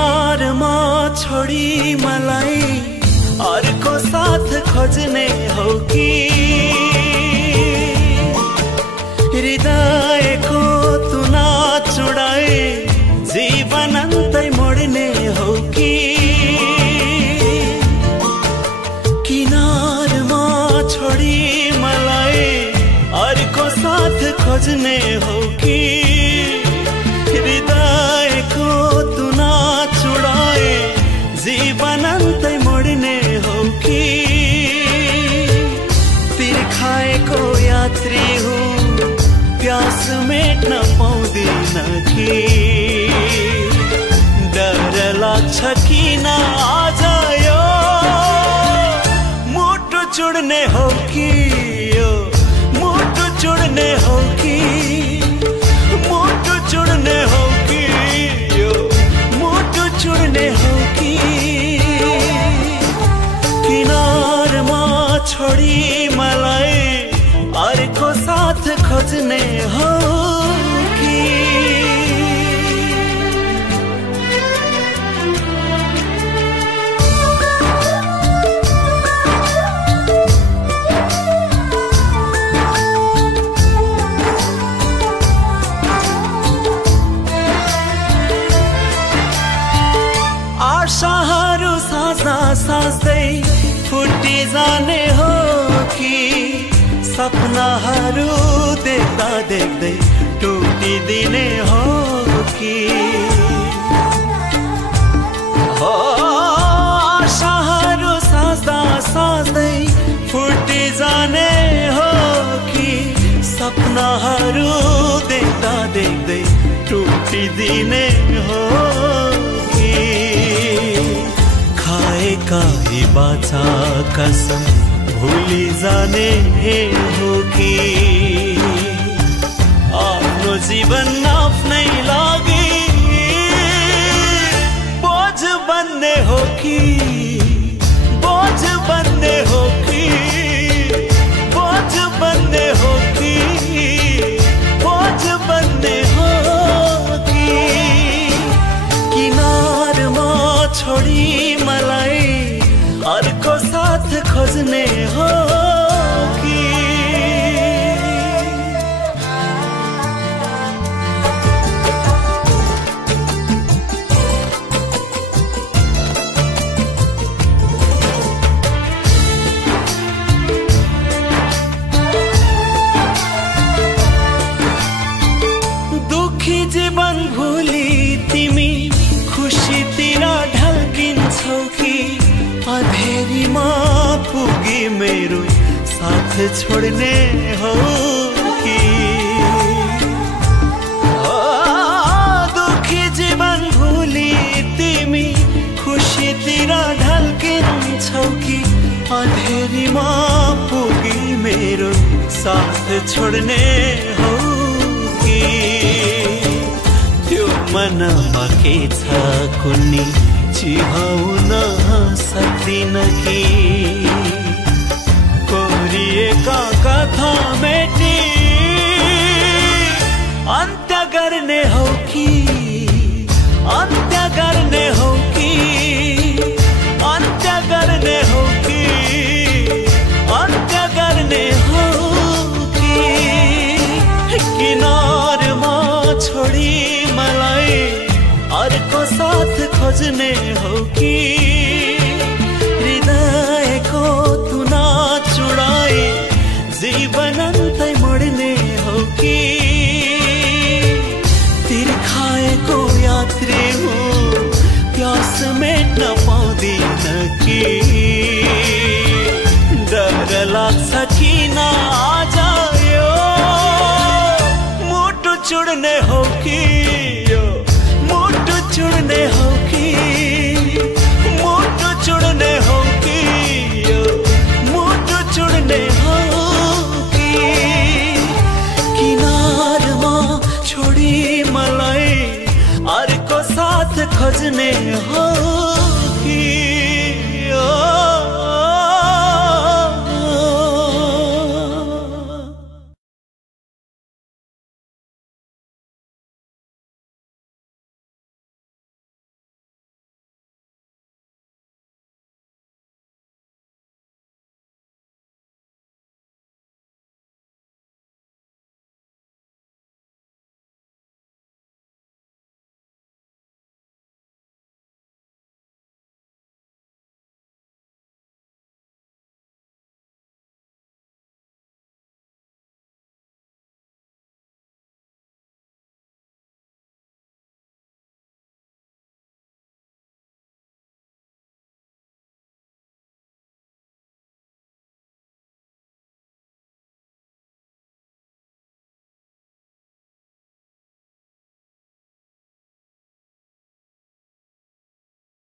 किनारमा छोडी मलाई अर्को साथ खोज्ने हो कि हृदयको तुना चुडाए जीवन अन्तै मोड्ने हो कि किनारमा छोडी मलाई अर्को साथ खोज्ने हो कि हृदयको तुना चुडाए जीवन अन्तै मोड्ने हो कि तिर्खाएको यात्री हुँ प्यास मेट्न पाउँदिन कि डर लाग्छ किन आज यो मुटु चुड्ने हो कि यो मुटु चुड्ने हो कि मुटु चुड्ने हो कि यो मुटु चुड्ने हो कि किनारमा छोडी मलाई अर्को साथ खोज्ने हो कि आशाहरू साँच्दा साँच्दै फुटी जाने हो कि सपनाहरू देख्दा देख्दै टुटिदिने हो कि आशाहरू साँच्दा साँच्दै फुटी जाने हो कि सपनाहरू देख्दा देख्दै टुटिदिने हो कि खाएका यी बाचा कसम भुली जाने हो कि आफ्नो जीवन आफ्नै लागि बोझ बन्ने हो कि बोझ बन्ने हो कि बोझ बन्ने हो कि बोझ बन्ने हो कि किनारमा छोडी मलाई अर्को साथ खोज्ने हो कि दुखी जीवन भुली तिमी खुसीतिर ढल्किन्छौ कि अँधेरीमा पुगी मेरो साथ छोड्ने हो कि दुखी जीवन भुली तिमी खुसीतिर ढल्किन्छौ कि अँधेरीमा पुगी मेरो साथ छोड्ने हो कि त्यो मनमा के छ कुन्नी चिहाउन सक्दिन कि कोरिएका कथा मेटी अन्त्य गर्ने हो कि अन्त्य गर्ने हो कि अन्त्य गर्ने हो कि अन्त्य गर्ने हो कि किनारमा छोडी मलाई अर्को साथ खोज्ने हो कि हृदयको तुना चुडाए जीवन अन्तै मोड्ने हो कि तिर्खाएको यात्री हुँ प्यास मेट्न पाउँदिन कि डर लाग्छ किन आज यो मुटु चुड्ने हो कि यो मुटु चुड्ने हो कि मुटु चुड्ने हो कि यो मुटु चुड्ने हो कि किनारमा छोडी मलाई अर्को साथ खोज्ने हो